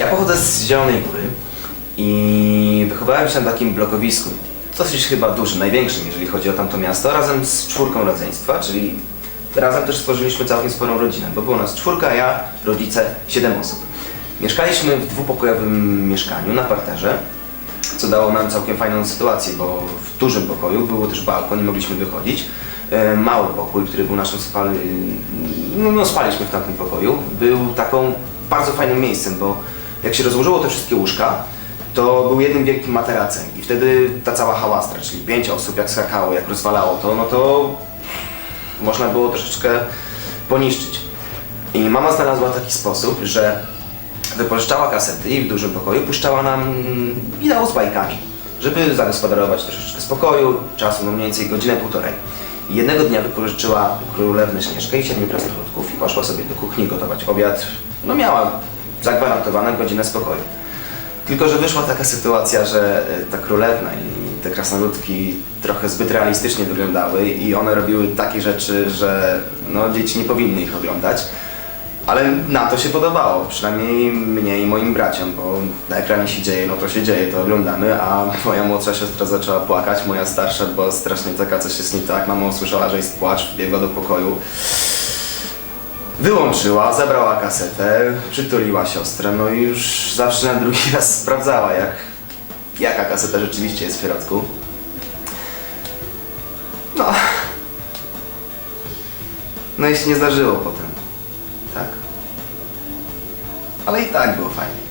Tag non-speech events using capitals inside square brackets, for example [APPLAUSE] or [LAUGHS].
Ja pochodzę z Zielonej Góry i wychowałem się na takim blokowisku, dosyć chyba dużym, największym, jeżeli chodzi o tamto miasto, razem z czwórką rodzeństwa, czyli razem też stworzyliśmy całkiem sporą rodzinę, bo było nas czwórka, ja, rodzice, siedem osób. Mieszkaliśmy w dwupokojowym mieszkaniu na parterze, co dało nam całkiem fajną sytuację, bo w dużym pokoju było też balkon, nie mogliśmy wychodzić. E, Mały pokój, który był naszym spal... no, no spaliśmy w tamtym pokoju, był taką bardzo fajnym miejscem, bo jak się rozłożyło te wszystkie łóżka, to był jednym wielkim materacem i wtedy ta cała hałastra, czyli pięć osób jak skakało, jak rozwalało to, no to można było troszeczkę poniszczyć. I mama znalazła taki sposób, że wypożyczała kasety i w dużym pokoju puszczała nam wideo z bajkami, żeby zagospodarować troszeczkę spokoju, czasu, no mniej więcej godzinę, półtorej. I jednego dnia wypożyczyła Królewnę Śnieżkę i siedmiu krasnoludków i poszła sobie do kuchni gotować obiad. No miała zagwarantowaną godzinę spokoju. Tylko, że wyszła taka sytuacja, że e, ta królewna i te krasnoludki trochę zbyt realistycznie wyglądały i one robiły takie rzeczy, że no, dzieci nie powinny ich oglądać. Ale nam to się podobało, przynajmniej mnie i moim braciom, bo na ekranie się dzieje, no to się dzieje, to oglądamy, a [LAUGHS] moja młodsza siostra zaczęła płakać, moja starsza była strasznie taka, coś jest nie tak, mama usłyszała, że jest płacz, wbiegła do pokoju. Wyłączyła, zabrała kasetę, przytuliła siostrę, no i już zawsze na drugi [LAUGHS] raz sprawdzała, jak, jaka kaseta rzeczywiście jest w środku. No. No i się nie zdarzyło potem. Tak. Ale i tak było fajnie.